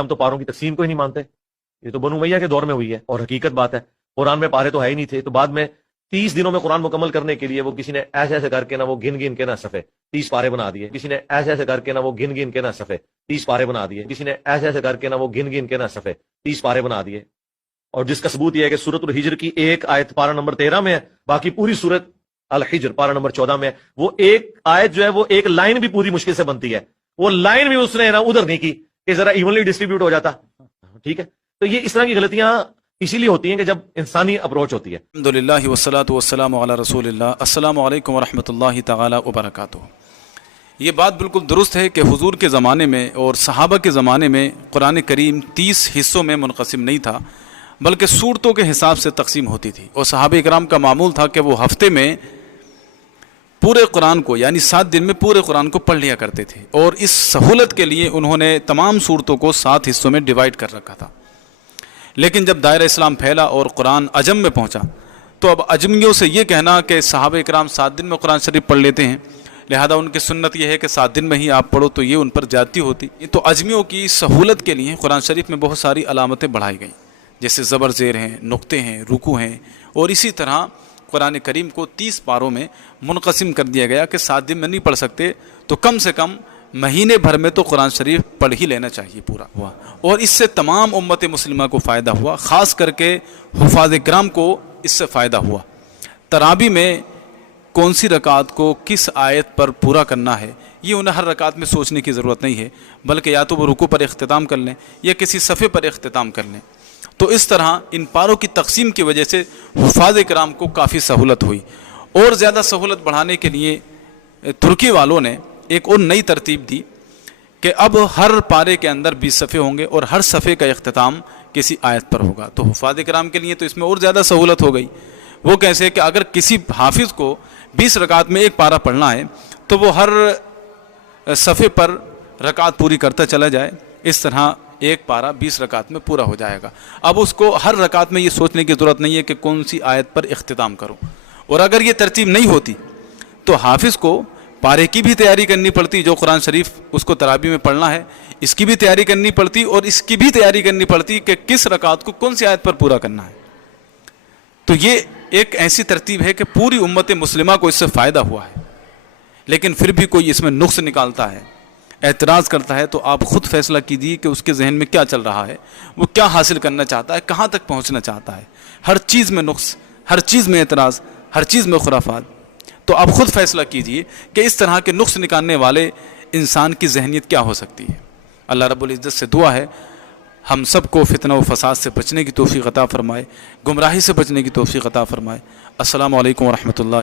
ہم تو پاروں کی تقسیم کو ہی نہیں مانتے، یہ تو بنو امیہ کے دور میں ہوئی ہے اور حقیقت بات ہے، قرآن میں پارے تو ہے ہی نہیں تھے، تو بعد میں 30 دنوں میں قرآن مکمل کرنے کے لیے وہ کسی نے ایسے ایسے کر کے نہ وہ گن گن کے نہ صفحے 30 پارے بنا دیے، کسی نے ایسے ایسے کر کے نہ وہ گن گن کے نہ صفحے 30 پارے بنا دیے، کسی نے ایسے ایسے کر کے نہ وہ گن گن کے نہ صفحے 30 پارے بنا دیے، اور جس کا ثبوت یہ ہے کہ سورۃ الحجر کی ایک آیت پارہ نمبر 13 میں ہے، باقی پوری سورۃ الحجر پارہ نمبر 14 میں ہے، وہ ایک آیت جو ہے وہ ایک لائن بھی پوری مشکل سے بنتی ہے، وہ لائن بھی اس نے نا ادھر نہیں کی کہ ذرا ایونلی ڈسٹریبیوٹ ہو جاتا، ٹھیک ہے؟ تو یہ اس طرح کی غلطیاں اسی لیے ہوتی ہیں کہ جب انسانی اپروچ ہوتی ہے۔ الحمدللہ والصلاۃ والسلام علی رسول اللہ۔ السلام علیکم ورحمۃ اللہ تعالی وبرکاتہ۔ یہ بات بالکل درست ہے کہ حضور کے زمانے میں اور صحابہ کے زمانے میں قرآن کریم 30 حصوں میں منقسم نہیں تھا، بلکہ سورتوں کے حساب سے تقسیم ہوتی تھی، اور صحابہ کرام کا معمول تھا کہ وہ ہفتے میں پورے قرآن کو یعنی 7 دن میں پورے قرآن کو پڑھ لیا کرتے تھے، اور اس سہولت کے لیے انہوں نے تمام سورتوں کو 7 حصوں میں ڈیوائیڈ کر رکھا تھا۔ لیکن جب دائرہ اسلام پھیلا اور قرآن عجم میں پہنچا تو اب عجمیوں سے یہ کہنا کہ صحابہ کرام 7 دن میں قرآن شریف پڑھ لیتے ہیں، لہذا ان کی سنت یہ ہے کہ 7 دن میں ہی آپ پڑھو، تو یہ ان پر زیادتی ہوتی۔ تو عجمیوں کی سہولت کے لیے قرآن شریف میں بہت ساری علامتیں بڑھائی گئیں، جیسے زبر زیر ہیں، نقطے ہیں، رکوع ہیں، اور اسی طرح قرآن کریم کو 30 پاروں میں منقسم کر دیا گیا کہ 7 دن میں نہیں پڑھ سکتے تو کم سے کم مہینے بھر میں تو قرآن شریف پڑھ ہی لینا چاہیے پورا ہوا، اور اس سے تمام امت مسلمہ کو فائدہ ہوا، خاص کر کے حفاظ کرام کو اس سے فائدہ ہوا۔ تراویح میں کون سی رکعت کو کس آیت پر پورا کرنا ہے، یہ انہیں ہر رکعت میں سوچنے کی ضرورت نہیں ہے، بلکہ یا تو وہ رکوع پر اختتام کر لیں یا کسی صفحے پر اختتام کر لیں۔ تو اس طرح ان پاروں کی تقسیم کی وجہ سے حفاظ کرام کو کافی سہولت ہوئی، اور زیادہ سہولت بڑھانے کے لیے ترکی والوں نے ایک اور نئی ترتیب دی کہ اب ہر پارے کے اندر 20 صفحے ہوں گے اور ہر صفحے کا اختتام کسی آیت پر ہوگا۔ تو حفاظ کرام کے لیے تو اس میں اور زیادہ سہولت ہو گئی۔ وہ کیسے کہ اگر کسی حافظ کو 20 رکعت میں ایک پارہ پڑھنا ہے تو وہ ہر صفحے پر رکعت پوری کرتا چلا جائے، اس طرح ایک پارہ 20 رکعت میں پورا ہو جائے گا۔ اب اس کو ہر رکعت میں یہ سوچنے کی ضرورت نہیں ہے کہ کون سی آیت پر اختتام کروں، اور اگر یہ ترتیب نہیں ہوتی تو حافظ کو پارے کی بھی تیاری کرنی پڑتی، جو قرآن شریف اس کو تراویح میں پڑھنا ہے اس کی بھی تیاری کرنی پڑتی، اور اس کی بھی تیاری کرنی پڑتی کہ کس رکعت کو کون سی آیت پر پورا کرنا ہے۔ تو یہ ایک ایسی ترتیب ہے کہ پوری امت مسلمہ کو اس سے فائدہ ہوا ہے، لیکن پھر بھی کوئی اس میں نقص نکالتا ہے، اعتراض کرتا ہے، تو آپ خود فیصلہ کیجیے کہ اس کے ذہن میں کیا چل رہا ہے، وہ کیا حاصل کرنا چاہتا ہے، کہاں تک پہنچنا چاہتا ہے۔ ہر چیز میں نقص، ہر چیز میں اعتراض، ہر چیز میں خرافات۔ تو آپ خود فیصلہ کیجئے کہ اس طرح کے نقص نکالنے والے انسان کی ذہنیت کیا ہو سکتی ہے۔ اللہ رب العزت سے دعا ہے ہم سب کو فتنہ و فساد سے بچنے کی توفیق عطا فرمائے، گمراہی سے بچنے کی توفیق عطا فرمائے۔ السلام علیکم ورحمۃ اللہ۔